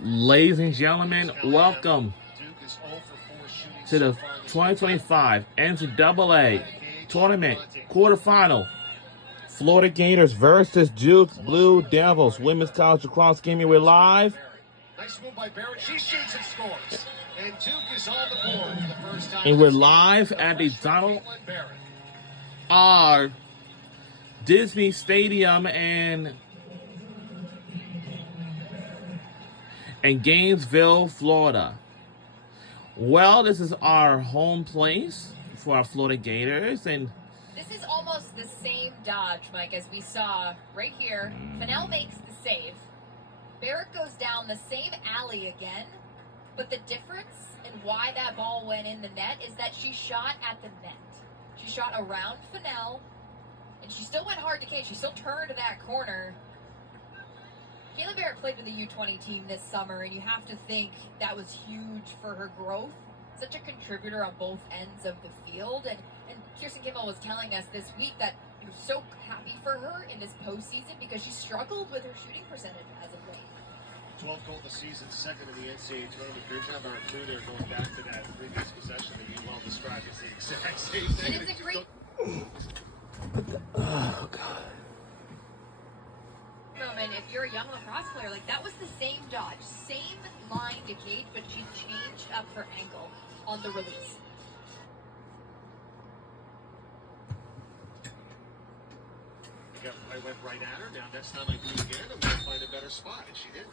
Ladies and gentlemen, welcome to the 2025 NCAA Tournament quarterfinal. Florida Gators versus Duke Blue Devils. Women's College Lacrosse game. We're live. Nice move by Barrett. She shoots and scores. And Duke is on the board for the first time. And we're live at the Donald R. Disney Stadium in Gainesville, Florida. Well, this is our home place for our Florida Gators, and this is almost the same dodge, Mike, as we saw right here. Fennell makes the save. Barrett goes down the same alley again, but the difference in why that ball went in the net is that she shot at the net. She shot around Fennell, and she still went hard to Kate. She still turned that corner. Kayla Barrett played with the U20 team this summer, and you have to think that was huge for her growth. Such a contributor on both ends of the field. And Kirsten Kimmel was telling us this week that he was so happy for her in this postseason because she struggled with her shooting percentage as of late. 12th goal of the season, second in the NCAA Tournament. Good job by our crew there going back to that previous possession that you well described as the exact same thing. And it's a great oh god. moment if you're a young lacrosse player. Like, that was the same dodge, same line to Kate, but she changed up her angle on the release. I went right at her. Now next time I do it again, I'm going to find a better spot, and she did.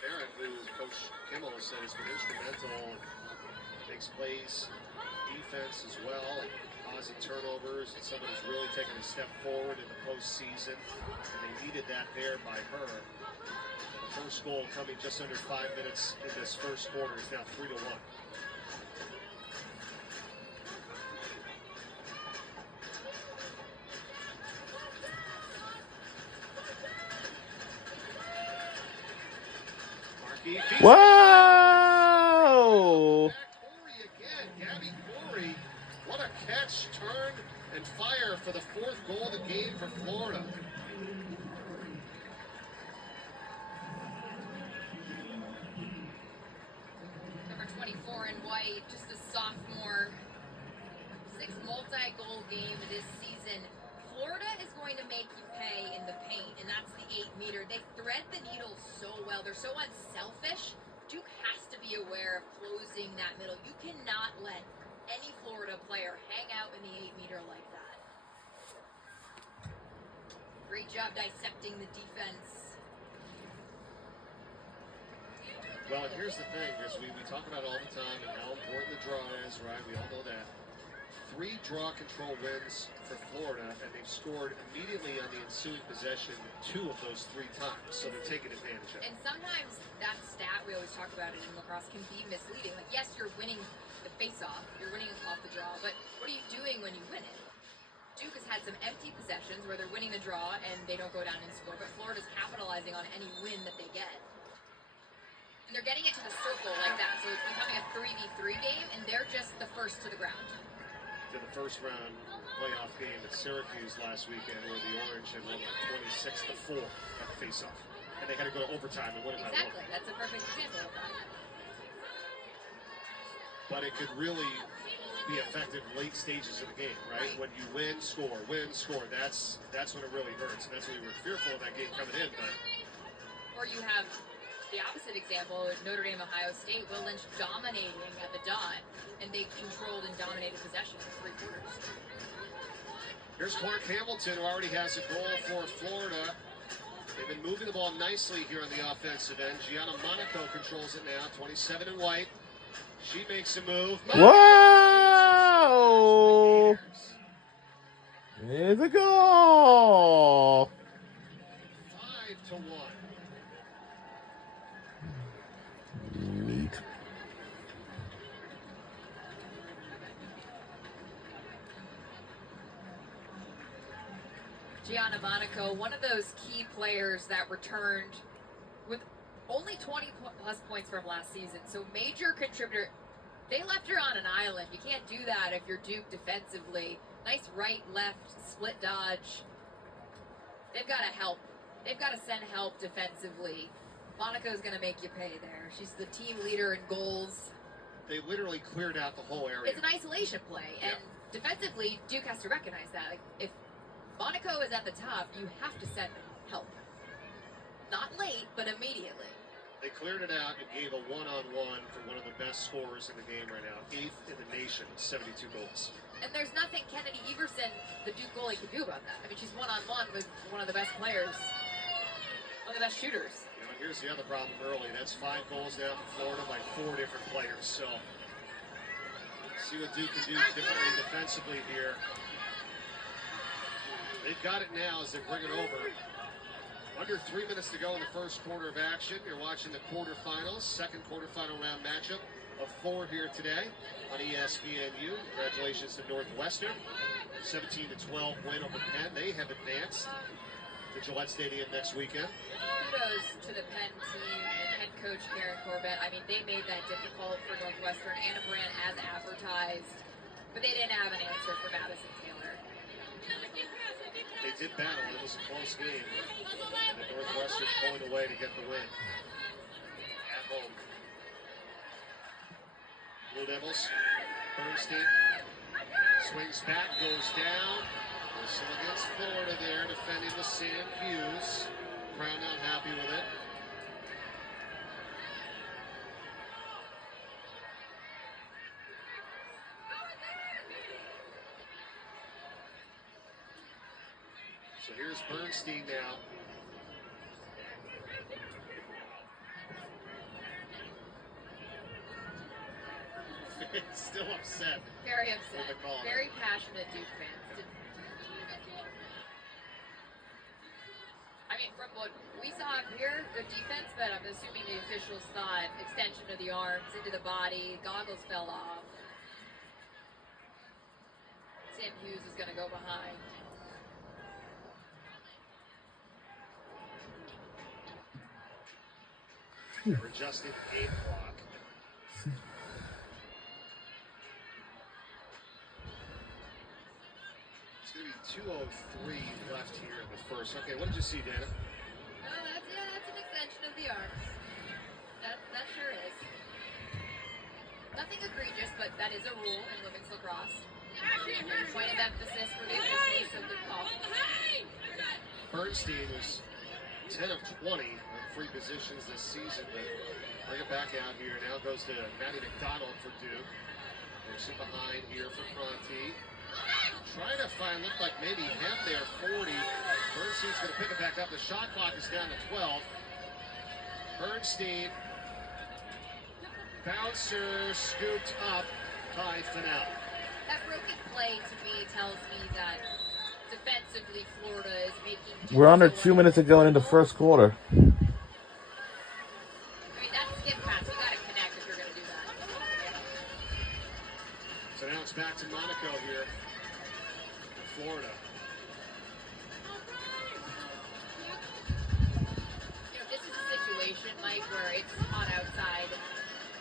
Barrett, who Coach Kimmel has said has been instrumental, makes plays, defense as well, and causing turnovers, and someone who's really taken a step forward in the postseason, and they needed that there by her. The first goal coming just under 5 minutes in this first quarter is now 3-1. Whoa! Corey again, Gabby Corey. What a catch, turn, and fire for the fourth goal of the game for Florida. Number 24 in white, just a sophomore. 6th multi-goal game this season. Florida is going to make you pay in the paint, and that's the 8-meter. They thread the needle so well. They're so unselfish. Duke has to be aware of closing that middle. You cannot let any Florida player hang out in the 8-meter like that. Great job dissecting the defense. Well, and here's the thing, because we talk about it all the time and how important the draw is, right? We all know that. 3 draw control wins for Florida, and they've scored immediately on the ensuing possession 2 of those 3 times, so they're taking advantage of it. And sometimes that stat, we always talk about it in lacrosse, can be misleading. Like, yes, you're winning the face-off, you're winning off the draw, but what are you doing when you win it? Duke has had some empty possessions where they're winning the draw and they don't go down and score, but Florida's capitalizing on any win that they get. And they're getting it to the circle like that, so it's becoming a 3v3 game, and they're just the first to the ground. To the first round playoff game at Syracuse last weekend, where the Orange had won like 26-4 at the face-off, and they had to go to overtime and win it by 1. Exactly, that's a perfect example of that. But it could really be effective late stages of the game, right? When you win, score, that's when it really hurts, and that's when we were fearful of that game coming in. But or you have the opposite example, Notre Dame, Ohio State, Will Lynch dominating at the dot, and they controlled and dominated possession in 3 quarters. Here's Clark Hamilton, who already has a goal for Florida. They've been moving the ball nicely here on the offensive end. Gianna Monaco controls it now, 27 in white. She makes a move. Whoa! There's a goal! 5-1. Neat. Gianna Monaco, one of those key players that returned with only 20-plus points from last season, so major contributor. They left her on an island. You can't do that if you're Duke defensively. Nice right-left split dodge. They've got to help. They've got to send help defensively. Monaco's going to make you pay there. She's the team leader in goals. They literally cleared out the whole area. It's an isolation play, and defensively, Duke has to recognize that. Like, if Monaco is at the top, you have to send help. Not late, but immediately. They cleared it out and gave a one-on-one for one of the best scorers in the game right now. 8th in the nation, 72 goals. And there's nothing Kennedy Everson, the Duke goalie, can do about that. I mean, she's one-on-one with one of the best players, one of the best shooters. You know, here's the other problem early. That's 5 goals now for Florida by 4 different players. So, see what Duke can do differently defensively here. They've got it now as they bring it over. Under 3 minutes to go in the first quarter of action. You're watching the quarterfinals, second quarterfinal round matchup of 4 here today on ESPNU. Congratulations to Northwestern. 17-12 win over Penn. They have advanced to Gillette Stadium next weekend. Kudos to the Penn team and head coach Karen Corbett. I mean, they made that difficult for Northwestern. Anna Brandt as advertised, but they didn't have an answer for Madison Taylor. They did battle. It was a close game. And Northwestern pulling away to get the win. At home. Blue Devils. Bernstein swings back, goes down. Whistle against Florida there, defending the Sam Hughes. Crown not happy with it. So here's Bernstein now. Still upset. Very upset. With the call. Very passionate Duke fans. I mean, from what we saw up here, good defense, but I'm assuming the officials thought extension of the arms into the body, goggles fell off. Sam Hughes is going to go behind. They're adjusting the game clock. It's going to be 2:03 left here in the first. Okay, what did you see, Dana? Oh, that's an extension of the arms. That sure is. Nothing egregious, but that is a rule in women's lacrosse. Point of emphasis for the officials, so good call. Bernstein was 10 of 20 on free positions this season, but bring it back out here. Now goes to Maddie McDonald for Duke. Works it behind here for Conti. Trying to find, looked like maybe half there, 40. Bernstein's going to pick it back up. The shot clock is down to 12. Bernstein, bouncer scooped up by Fennell. That broken play to me tells me that defensively Florida is making... We're under 2 minutes to go into the first quarter. I mean, that's skip pass. You got to connect if you're going to do that. So now it's back to Monaco here. Florida. You know, this is a situation, Mike, where it's hot outside.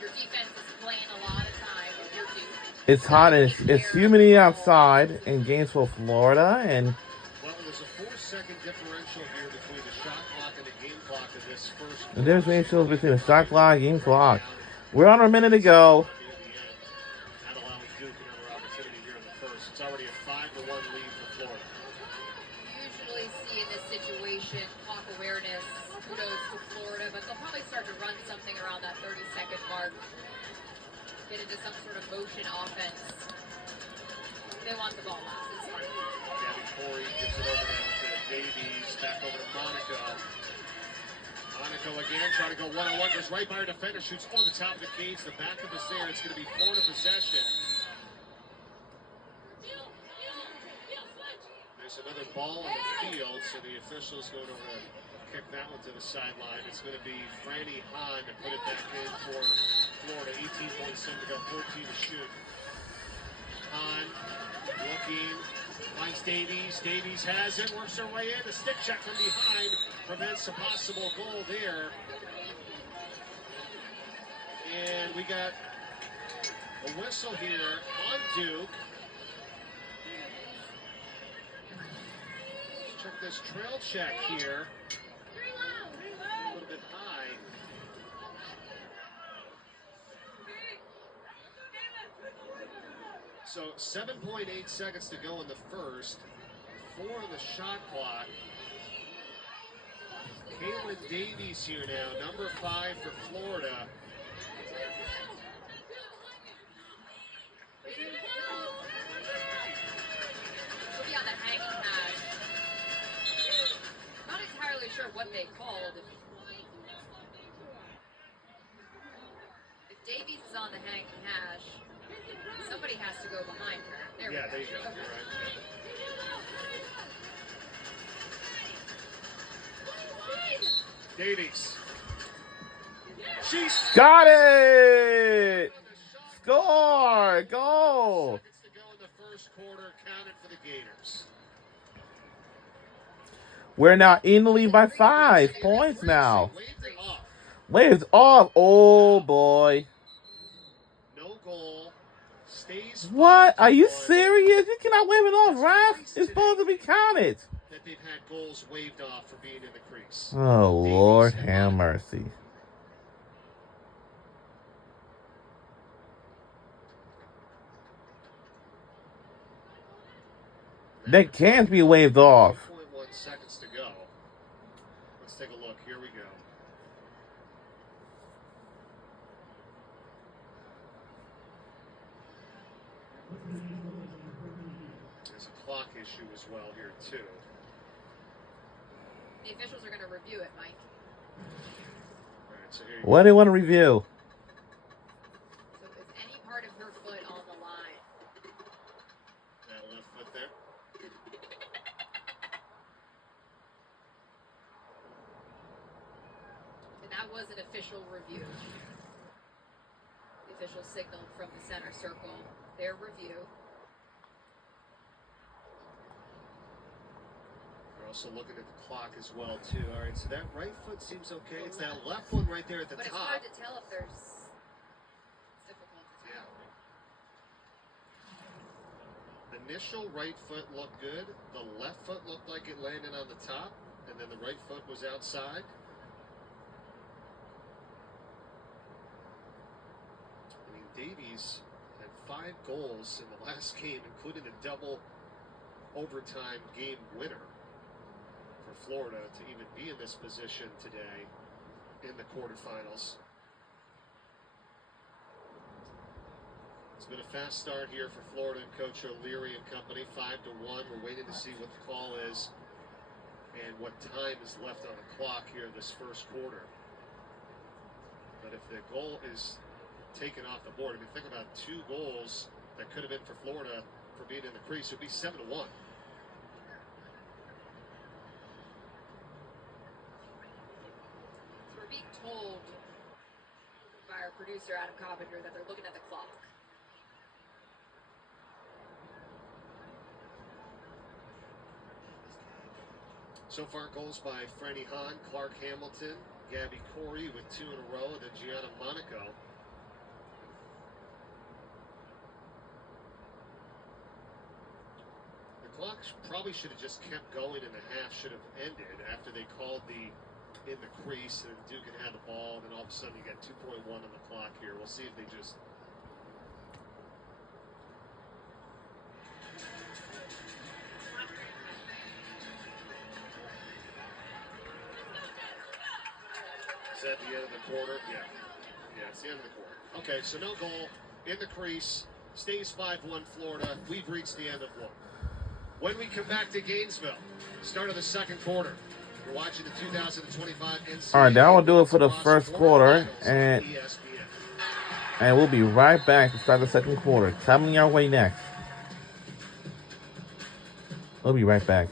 Your defense is playing a lot of time with your Duke. It's hot and it's humidity outside in Gainesville, Florida, and Well, there's a 4-second differential here between the shot clock and the game clock of this first the difference between the shot clock and game clock. We're on a minute to go. Not allowing Duke another opportunity here in the first. It's already a 5-1 lead for Florida. You usually see in this situation clock awareness, kudos to Florida, but they'll probably start to run something around that 30-second mark. Get into some sort of motion offense. They want the ball last. It's smart. Gabby Corey gives it over now to Davies. Back over to Monaco. Monaco again, trying to go one-on-one. Goes right by her defender. Shoots over the top of the cage. The backup is there. It's going to be Florida possession. There's another ball on the field, so the officials going over to kick that one to the sideline. It's going to be Franny Hahn to put it back in for Florida. 18.7 to go, 14 to shoot. Hahn looking, finds Davies. Davies has it, works her way in. The stick check from behind prevents a possible goal there. And we got a whistle here on Duke. took this trail check here. A little bit high. So 7.8 seconds to go in the first. 4 on the shot clock. Caitlin Davies here now, number 5 for Florida. She'll be on the hanging hash. Not entirely sure what they called. If Davies is on the hanging hash, somebody has to go behind her. There we go. There you go. Okay. You're right. Davies. She's Got it! Score! Goal! seconds to go in the first quarter, counted for the Gators. We're now in the lead by 5 points now. Waved it off. Waves off. Oh, boy. No goal. Stays. What? Are you 5-1. serious? You cannot wave it off, Raf. It's supposed to be counted. That they've had goals waved off for being in the crease. Oh, Lord have mercy. They can't be waved off. 2.1 seconds to go. Let's take a look. Here we go. There's a clock issue as well here, too. The officials are going to review it, Mike. All right, so here you What do you want to review? So is any part of her foot on the line? That left foot there. And that was an official review. The official signaled from the center circle their review. We're also looking at the clock as well, too. All right, so that right foot seems okay. It's that left one right there at the But it's top. hard to tell if there's... It's difficult to tell. The initial right foot looked good. The left foot looked like it landed on the top, and then the right foot was outside. I mean, Davies had 5 goals in the last game, including a double overtime game winner for Florida to even be in this position today in the quarterfinals. It's been a fast start here for Florida and Coach O'Leary and company, 5-1. We're waiting to see what the call is and what time is left on the clock here this first quarter. But if the goal is taken off the board, I mean, think about 2 goals that could have been for Florida for being in the crease. It would be 7-1. So we're being told by our producer, Adam Coppinger, that they're looking at the clock. So far, goals by Franny Hahn, Clark Hamilton, Gabby Corey with 2 in a row, and then Gianna Monaco. The clock probably should have just kept going, and the half should have ended after they called the in the crease, and Duke had the ball, and then all of a sudden you got 2.1 on the clock here. We'll see if they just... Is that the end of the quarter? Yeah. Yeah, it's the end of the quarter. Okay, so no goal in the crease. Stays 5-1 Florida. We've reached the end of one. When we come back to Gainesville, start of the second quarter. We're watching the 2025 NCAA. All right, that will do it for the first quarter, and we'll be right back to start the second quarter. Coming our way next. We'll be right back.